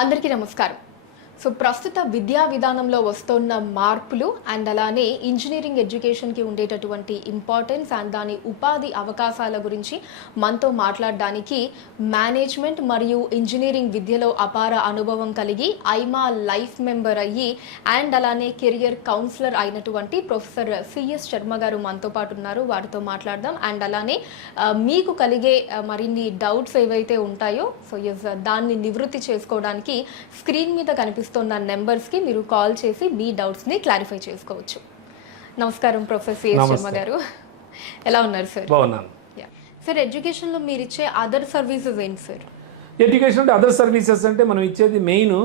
అందరికీ నమస్కారం. సో ప్రస్తుత విద్యా విధానంలో వస్తున్న మార్పులు అండ్ అలానే ఇంజనీరింగ్ ఎడ్యుకేషన్కి ఉండేటటువంటి ఇంపార్టెన్స్ అండ్ దాని ఉపాధి అవకాశాల గురించి మనతో మాట్లాడడానికి మేనేజ్మెంట్ మరియు ఇంజనీరింగ్ విద్యలో అపార అనుభవం కలిగి ఐమా లైఫ్ మెంబర్ అయ్యి అండ్ అలానే కెరియర్ కౌన్సిలర్ అయినటువంటి ప్రొఫెసర్ సిఎస్ శర్మ గారు మనతో పాటు ఉన్నారు. వారితో మాట్లాడదాం. అండ్ అలానే మీకు కలిగే మరిన్ని డౌట్స్ ఏవైతే ఉంటాయో సో దాన్ని నివృత్తి చేసుకోవడానికి స్క్రీన్ మీద కనిపిస్తున్న నెంబర్స్కి మీరు కాల్ చేసి మీ డౌట్స్ని క్లారిఫై చేసుకోవచ్చు. నమస్కారం ప్రొఫెసర్ సిఎస్ శర్మ గారు, ఎలా ఉన్నారు సార్? బాగున్నాను సార్. ఎడ్యుకేషన్లో మీరు ఇచ్చే అదర్ సర్వీసెస్ ఏంటి సార్? ఎడ్యుకేషన్ అంటే అదర్ సర్వీసెస్ అంటే మనం ఇచ్చేది మెయిన్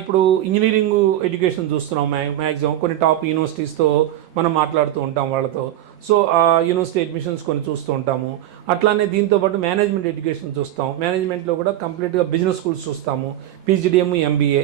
ఇప్పుడు ఇంజనీరింగ్ ఎడ్యుకేషన్ చూస్తున్నాం. మ్యాక్సిమం కొన్ని టాప్ యూనివర్సిటీస్తో మనం మాట్లాడుతూ ఉంటాం వాళ్ళతో. సో ఆ యూనివర్సిటీ అడ్మిషన్స్ కొన్ని చూస్తూ ఉంటాము. అట్లానే దీంతోపాటు మేనేజ్మెంట్ ఎడ్యుకేషన్ చూస్తాం. మేనేజ్మెంట్లో కూడా కంప్లీట్గా బిజినెస్ స్కూల్స్ చూస్తాము. పీజీడిఎం, ఎంబీఏ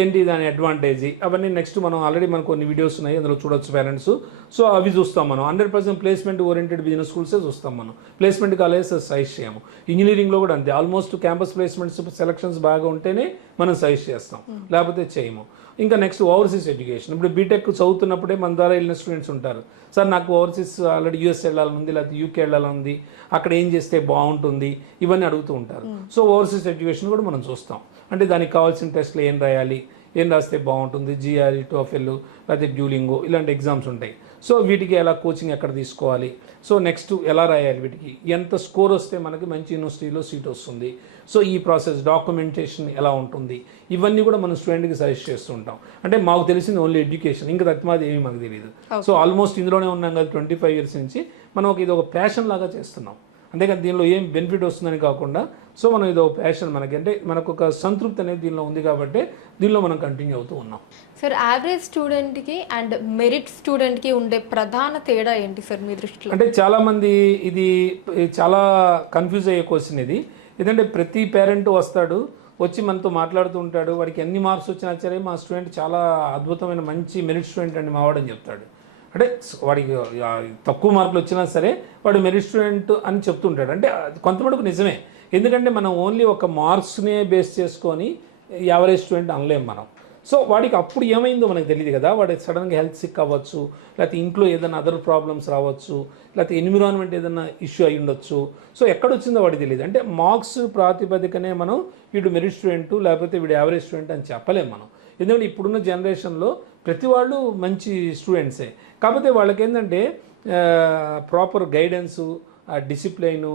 ఏంటి దాని అడ్వాంటేజ్ అవన్నీ నెక్స్ట్ మనం ఆల్రెడీ మనకు కొన్ని వీడియోస్ ఉన్నాయి, అందులో చూడొచ్చు పేరెంట్స్. సో అవి చూస్తాం మనం. 100% ప్లేస్మెంట్ ఓరియంటెడ్ బిజినెస్ స్కూల్సే చూస్తాం మనం. ప్లేస్మెంట్ కాలేజెస్ సజెస్ట్ చేయము. ఇంజనీరింగ్లో కూడా అంతే. ఆల్మోస్ట్ క్యాంపస్ ప్లేస్మెంట్స్ సెలక్షన్స్ బాగా ఉంటేనే మనం సజెస్ట్ చేస్తాం, లేకపోతే చేయము. ఇంకా నెక్స్ట్ ఓవర్సీస్ ఎడ్యుకేషన్. ఇప్పుడు బీటెక్ చదువుతున్నప్పుడే మన ద్వారా వెళ్ళిన స్టూడెంట్స్ ఉంటారు. సార్ నాకు ఓవర్సీస్ ఆల్రెడీ యూఎస్ వెళ్ళాలనుంది, లేకపోతే యూకే వెళ్ళాలనుంది, అక్కడ ఏం చేస్తే బాగుంటుంది, ఇవన్నీ అడుగుతూ ఉంటారు. సో ఓవర్సీస్ ఎడ్యుకేషన్ కూడా మనం చూస్తాం. అంటే దానికి కావాల్సిన టెస్ట్లు ఏం రాయాలి, ఏం రాస్తే బాగుంటుంది, జిఆర్ఈ, టోఫెల్, లేకపోతే డ్యూలింగో ఇలాంటి ఎగ్జామ్స్ ఉంటాయి. సో వీటికి ఎలా కోచింగ్ ఎక్కడ తీసుకోవాలి, సో నెక్స్ట్ ఎలా రాయాలి, వీటికి ఎంత స్కోర్ వస్తే మనకి మంచి యూనివర్సిటీలో సీట్ వస్తుంది, సో ఈ ప్రాసెస్ డాక్యుమెంటేషన్ ఎలా ఉంటుంది, ఇవన్నీ కూడా మనం స్టూడెంట్కి సజెస్ట్ చేస్తూ ఉంటాం. అంటే మాకు తెలిసింది ఓన్లీ ఎడ్యుకేషన్, ఇంకా తత్మాది ఏమీ మాకు తెలియదు. సో ఆల్మోస్ట్ ఇందులోనే ఉన్నాం కదా 25 years నుంచి. మనం ఇది ఒక ప్యాషన్ లాగా చేస్తున్నాం. అంతేకాదు దీనిలో ఏం బెనిఫిట్ వస్తుందని కాకుండా, సో మనం ఇది ఒక ప్యాషన్ మనకి, అంటే మనకు ఒక సంతృప్తి అనేది దీనిలో ఉంది కాబట్టి దీనిలో మనం కంటిన్యూ అవుతూ ఉన్నాం. సార్, యావరేజ్ స్టూడెంట్కి అండ్ మెరిట్ స్టూడెంట్కి ఉండే ప్రధాన తేడా ఏంటి సార్ మీ దృష్టిలో? అంటే చాలామంది ఇది చాలా కన్ఫ్యూజ్ అయ్యే క్వశ్చన్ ఇది. ఎందుకంటే ప్రతి పేరెంట్ వస్తాడు, వచ్చి మనతో మాట్లాడుతూ ఉంటాడు. వాడికి ఎన్ని మార్క్స్ వచ్చినా సరే మా స్టూడెంట్ చాలా అద్భుతమైన మంచి మెరిట్ స్టూడెంట్ అండి మావాడని చెప్తాడు. అంటే వాడికి తక్కువ మార్కులు వచ్చినా సరే వాడు మెరిట్ స్టూడెంట్ అని చెప్తుంటాడు. అంటే కొంతమటుకు నిజమే. ఎందుకంటే మనం ఓన్లీ ఒక మార్క్స్నే బేస్ చేసుకొని యావరేజ్ స్టూడెంట్ అనలేం మనం. సో వాడికి అప్పుడు ఏమైందో మనకు తెలియదు కదా. వాడి సడన్గా హెల్త్ సిక్ అవ్వచ్చు, లేకపోతే ఇంట్లో ఏదైనా అదర్ ప్రాబ్లమ్స్ రావచ్చు, లేకపోతే ఎన్విరాన్మెంట్ ఏదైనా ఇష్యూ అయి ఉండొచ్చు. సో ఎక్కడొచ్చిందో వాడికి తెలియదు. అంటే మార్క్స్ ప్రాతిపదికనే మనం వీడు మెరిట్ స్టూడెంట్ లేకపోతే వీడు యావరేజ్ స్టూడెంట్ అని చెప్పలేం మనం. ఎందుకంటే ఇప్పుడున్న జనరేషన్లో ప్రతి వాళ్ళు మంచి స్టూడెంట్సే. కాకపోతే వాళ్ళకి ఏంటంటే ప్రాపర్ గైడెన్సు, డిసిప్లైను,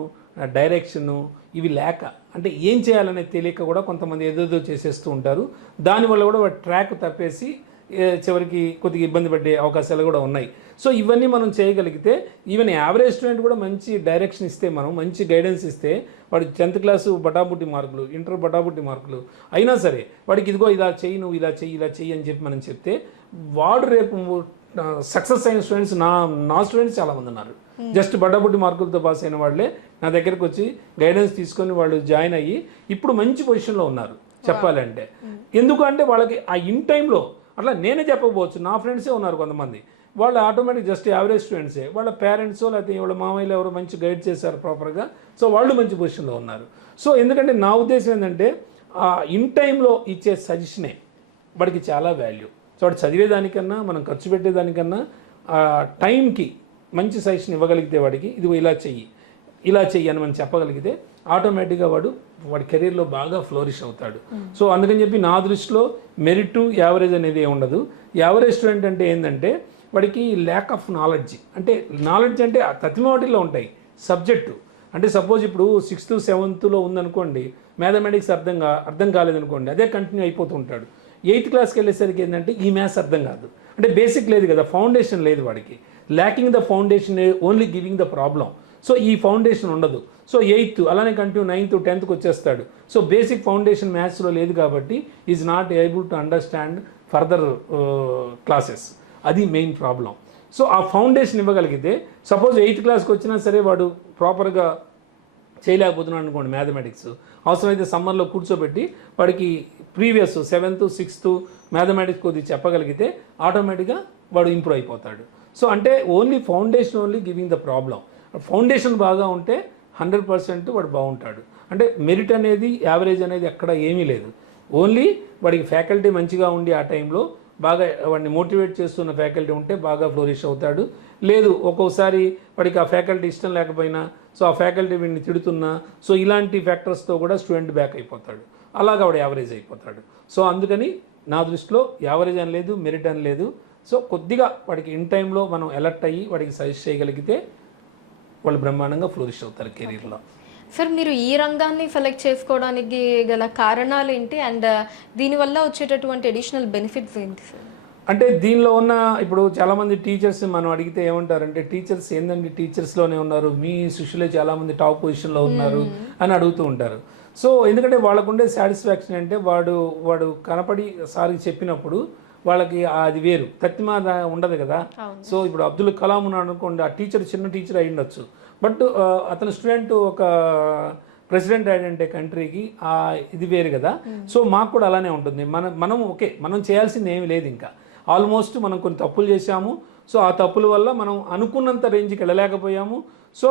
డైరెక్షను ఇవి లేక, అంటే ఏం చేయాలనేది తెలియక కూడా కొంతమంది ఏదేదో చేసేస్తూ ఉంటారు. దానివల్ల కూడా వాడు ట్రాక్ తప్పేసి చివరికి కొద్దిగా ఇబ్బంది పడే అవకాశాలు కూడా ఉన్నాయి. సో ఇవన్నీ మనం చేయగలిగితే ఈవెన్ యావరేజ్ స్టూడెంట్ కూడా మంచి డైరెక్షన్ ఇస్తే, మనం మంచి గైడెన్స్ ఇస్తే, వాడు 10th క్లాసు బటాబుట్టి మార్కులు, ఇంటర్ బటాబుట్టి మార్కులు అయినా సరే వాడికి ఇదిగో ఇలా చెయ్యి, నువ్వు ఇలా చెయ్యి, ఇలా చెయ్యి అని చెప్పి మనం చెప్తే వాడు రేపు సక్సెస్ అయిన స్టూడెంట్స్ నా స్టూడెంట్స్ చాలామంది ఉన్నారు. జస్ట్ బడ్డబుడ్డి మార్కులతో పాస్ అయిన వాళ్ళే నా దగ్గరకు వచ్చి గైడెన్స్ తీసుకొని వాళ్ళు జాయిన్ అయ్యి ఇప్పుడు మంచి పొజిషన్లో ఉన్నారు చెప్పాలంటే. ఎందుకంటే వాళ్ళకి ఆ ఇన్ టైంలో అట్లా నేనే చెప్పకపోవచ్చు, నా ఫ్రెండ్సే ఉన్నారు కొంతమంది. వాళ్ళు ఆటోమేటిక్ జస్ట్ యావరేజ్ స్టూడెంట్సే, వాళ్ళ పేరెంట్స్ లేకపోతే వాళ్ళ మామయ్యలు ఎవరు మంచి గైడ్ చేశారు ప్రాపర్గా, సో వాళ్ళు మంచి పొజిషన్లో ఉన్నారు. సో ఎందుకంటే నా ఉద్దేశం ఏంటంటే ఆ ఇన్ టైంలో ఇచ్చే సజెషనే వాడికి చాలా వాల్యూ. సో వాడు చదివేదానికన్నా మనం ఖర్చు పెట్టేదానికన్నా ఆ టైంకి మంచి సజెషన్ ఇవ్వగలిగితే వాడికి ఇదిగో ఇలా చెయ్యి, ఇలా చెయ్యి అని మనం చెప్పగలిగితే ఆటోమేటిక్గా వాడి కెరీర్లో బాగా ఫ్లోరిష్ అవుతాడు. సో అందుకని చెప్పి నా దృష్టిలో మెరిట్ యావరేజ్ అనేది ఏమి ఉండదు. యావరేజ్ స్టూడెంట్ అంటే ఏంటంటే వాడికి ల్యాక్ ఆఫ్ నాలెడ్జ్. అంటే నాలెడ్జ్ అంటే తతిమవాటిలో ఉంటాయి సబ్జెక్టు. అంటే సపోజ్ ఇప్పుడు 6th 7th ఉందనుకోండి, మ్యాథమెటిక్స్ అర్థం కాలేదనుకోండి, అదే కంటిన్యూ అయిపోతూ ఉంటాడు. 8th క్లాస్కి వెళ్ళేసరికి ఏంటంటే ఈ మ్యాథ్స్ అర్థం కాదు. అంటే బేసిక్ లేదు కదా, ఫౌండేషన్ లేదు వాడికి. Lacking the foundation only giving the problem. So ఈ ఫౌండేషన్ ఉండదు. సో 8th అలానే కంటిన్యూ 9th 10th వచ్చేస్తాడు. సో బేసిక్ ఫౌండేషన్ మ్యాథ్స్లో లేదు కాబట్టి is not able to understand further classes. అది మెయిన్ ప్రాబ్లం. సో ఆ ఫౌండేషన్ ఇవ్వగలిగితే సపోజ్ 8th క్లాస్కి వచ్చినా సరే వాడు ప్రాపర్గా చేయలేకపోతున్నాడు అనుకోండి మ్యాథమెటిక్స్, అవసరమైతే సమ్మర్లో కూర్చోబెట్టి వాడికి ప్రీవియస్ 7th 6th మ్యాథమెటిక్స్ కొద్దిగా చెప్పగలిగితే ఆటోమేటిక్గా వాడు ఇంప్రూవ్ అయిపోతాడు. సో అంటే only foundation only giving the problem. Foundation బాగా ఉంటే 100% వాడు బాగుంటాడు. అంటే మెరిట్ అనేది యావరేజ్ అనేది ఎక్కడ ఏమీ లేదు. ఓన్లీ వాడికి ఫ్యాకల్టీ మంచిగా ఉండి ఆ టైంలో బాగా వాడిని మోటివేట్ చేస్తున్న ఫ్యాకల్టీ ఉంటే బాగా ఫ్లోరిష్ అవుతాడు. లేదు ఒక్కోసారి వాడికి ఆ ఫ్యాకల్టీ ఇష్టం లేకపోయినా సో ఆ ఫ్యాకల్టీ వీడిని తిడుతున్నా సో ఇలాంటి ఫ్యాక్టర్స్తో కూడా స్టూడెంట్ బ్యాక్ అయిపోతాడు. అలాగా వాడు యావరేజ్ అయిపోతాడు. సో అందుకని నా దృష్టిలో యావరేజ్ అని లేదు, మెరిట్ అని లేదు. సో కొద్దిగా వాడికి ఇన్ టైంలో మనం అలర్ట్ అయ్యి వాడికి సజెస్ట్ చేయగలిగితే వాళ్ళు బ్రహ్మాండంగా ఫ్లోరిష్ అవుతారు కెరీర్లో. సార్ మీరు ఈ రంగాన్ని సెలెక్ట్ చేసుకోవడానికి గల కారణాలు ఏంటి అండ్ దీనివల్ల వచ్చేటటువంటి అడిషనల్ బెనిఫిట్స్ ఏంటి సార్? అంటే దీనిలో ఉన్న ఇప్పుడు చాలామంది టీచర్స్ మనం అడిగితే ఏమంటారంటే టీచర్స్ ఏందండి టీచర్స్లోనే ఉన్నారు, మీ శిష్యులే చాలామంది టాప్ పొజిషన్లో ఉన్నారు అని అడుగుతూ ఉంటారు. సో ఎందుకంటే వాళ్ళకు ఉండే సాటిస్ఫాక్షన్ అంటే వాడు కనపడి సార్కి చెప్పినప్పుడు వాళ్ళకి అది వేరు, తత్తిమా ఉండదు కదా. సో ఇప్పుడు అబ్దుల్ కలాం ఉన్నాడు అనుకోండి, ఆ టీచర్ చిన్న టీచర్ అయి ఉండొచ్చు, బట్ అతని స్టూడెంట్ ఒక ప్రెసిడెంట్ అయ్యాడంటే కంట్రీకి ఇది వేరు కదా. సో మాకు కూడా అలానే ఉంటుంది. మనం చేయాల్సింది ఏమీ లేదు, ఇంకా ఆల్మోస్ట్ మనం కొన్ని తప్పులు చేశాము. సో ఆ తప్పుల వల్ల మనం అనుకున్నంత రేంజ్కి వెళ్ళలేకపోయాము. సో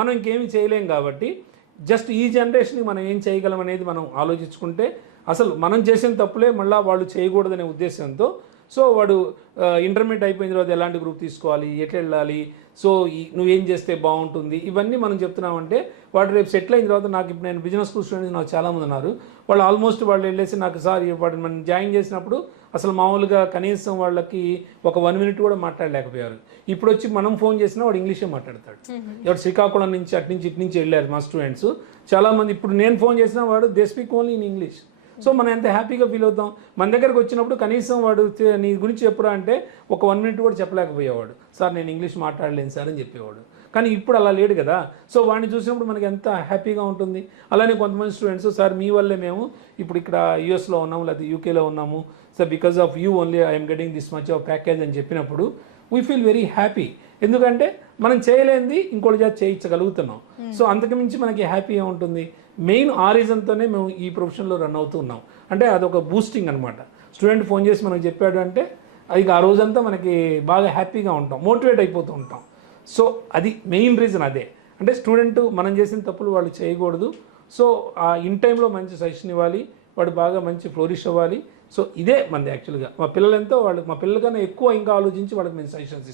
మనం ఇంకేమీ చేయలేం కాబట్టి జస్ట్ ఈ జనరేషన్కి మనం ఏం చేయగలం అనేది మనం ఆలోచించుకుంటే అసలు మనం చేసిన తప్పులే మళ్ళీ వాళ్ళు చేయకూడదనే ఉద్దేశంతో సో వాడు ఇంటర్మీడియట్ అయిపోయిన తర్వాత ఎలాంటి గ్రూప్ తీసుకోవాలి, ఎట్లా వెళ్ళాలి, సో నువ్వేం చేస్తే బాగుంటుంది, ఇవన్నీ మనం చెప్తున్నామంటే వాడు రేపు సెటిల్ అయిన తర్వాత నాకు ఇప్పుడు నేను బిజినెస్ స్కూల్ స్టూడెంట్స్ నాకు చాలామంది ఉన్నారు. వాళ్ళు ఆల్మోస్ట్ వాళ్ళు వెళ్ళేసి నాకు సార్ వాడు మనం జాయిన్ చేసినప్పుడు అసలు మామూలుగా కనీసం వాళ్ళకి ఒక 1 minute కూడా మాట్లాడలేకపోయారు. ఇప్పుడు వచ్చి మనం ఫోన్ చేసినా వాడు ఇంగ్లీషే మాట్లాడతాడు. ఎవరు శ్రీకాకుళం నుంచి ఇటు నుంచి వెళ్ళారు మా స్టూడెంట్స్ చాలామంది. ఇప్పుడు నేను ఫోన్ చేసినా వాడు they speak only in English. So మనం ఎంత హ్యాపీగా ఫీల్ అవుతాం. మన దగ్గరకు వచ్చినప్పుడు కనీసం వాడు నీ గురించి చెప్పురా అంటే ఒక 1 minute కూడా చెప్పలేకపోయేవాడు. సార్ నేను ఇంగ్లీష్ మాట్లాడలేను సార్ అని చెప్పేవాడు. కానీ ఇప్పుడు అలా లేడు కదా. సో వాడిని చూసినప్పుడు మనకి ఎంత హ్యాపీగా ఉంటుంది. అలానే కొంతమంది స్టూడెంట్స్ సార్ మీ వల్లే మేము ఇప్పుడు ఇక్కడ యూఎస్లో ఉన్నాము లేకపోతే యూకేలో ఉన్నాము, so because of you only I'm getting this much of package అని చెప్పినప్పుడు వీ ఫీల్ వెరీ హ్యాపీ. ఎందుకంటే మనం చేయలేనిది ఇంకోటి చేత చేయించగలుగుతున్నాం. సో అంతకుమించి మనకి హ్యాపీ ఉంటుంది. మెయిన్ ఆ రీజన్తోనే మేము ఈ ప్రొఫెషన్లో రన్ అవుతూ ఉన్నాం. అంటే అదొక బూస్టింగ్ అనమాట. స్టూడెంట్ ఫోన్ చేసి మనకు చెప్పాడు అంటే అది ఆ రోజంతా మనకి బాగా హ్యాపీగా ఉంటాం, మోటివేట్ అయిపోతూ ఉంటాం. సో అది మెయిన్ రీజన్ అదే. అంటే స్టూడెంట్ మనం చేసిన తప్పులు వాళ్ళు చేయకూడదు. సో ఆ ఇన్ టైంలో మంచి సజెషన్ ఇవ్వాలి, వాడు బాగా మంచి ఫ్లోరిష్ అవ్వాలి. సో ఇదే మంది యాక్చువల్గా మా పిల్లలెంతో మా పిల్లల కన్నా ఎక్కువ ఇంకా ఆలోచించి వాళ్ళకి మేము సజెషన్స్